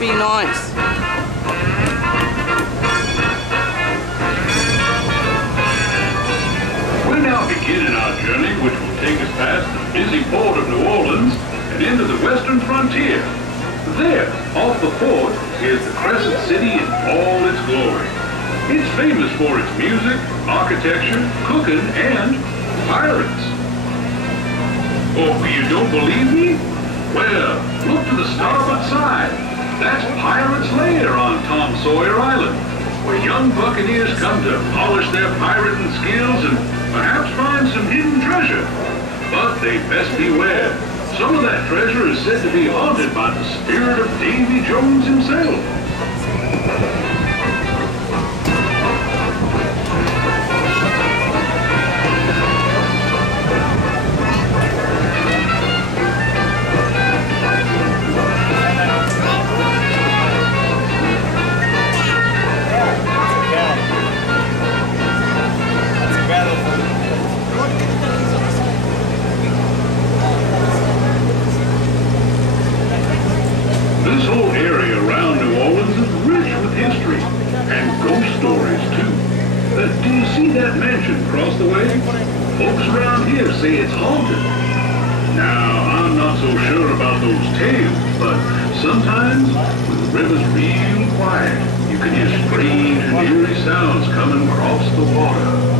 be nice. We're now beginning our journey, which will take us past the busy port of New Orleans and into the western frontier. There, off the port, is the Crescent City in all its glory. It's famous for its music, architecture, cooking, and pirates. Oh, you don't believe me? Well, look to the starboard side. That's Pirates' Lair on Tom Sawyer Island, where young buccaneers come to polish their pirating skills and perhaps find some hidden treasure. But they best beware. Some of that treasure is said to be haunted by the spirit of Davy Jones himself. This whole area around New Orleans is rich with history and ghost stories, too. Do you see that mansion across the way? Folks around here say it's haunted. Now, I'm not so sure about those tales, but sometimes when the river's real quiet, you can hear strange and eerie sounds coming across the water.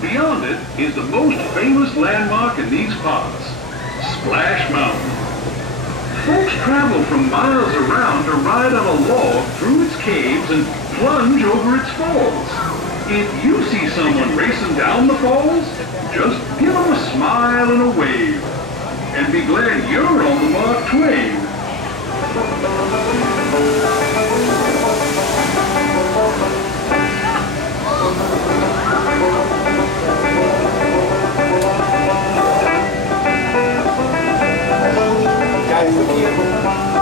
Beyond it is the most famous landmark in these parts, Splash Mountain. Folks travel from miles around to ride on a log through its caves and plunge over its falls. If you see someone racing down the falls, just give them a smile and a wave, and be glad you're on the Mark Twain. Guys,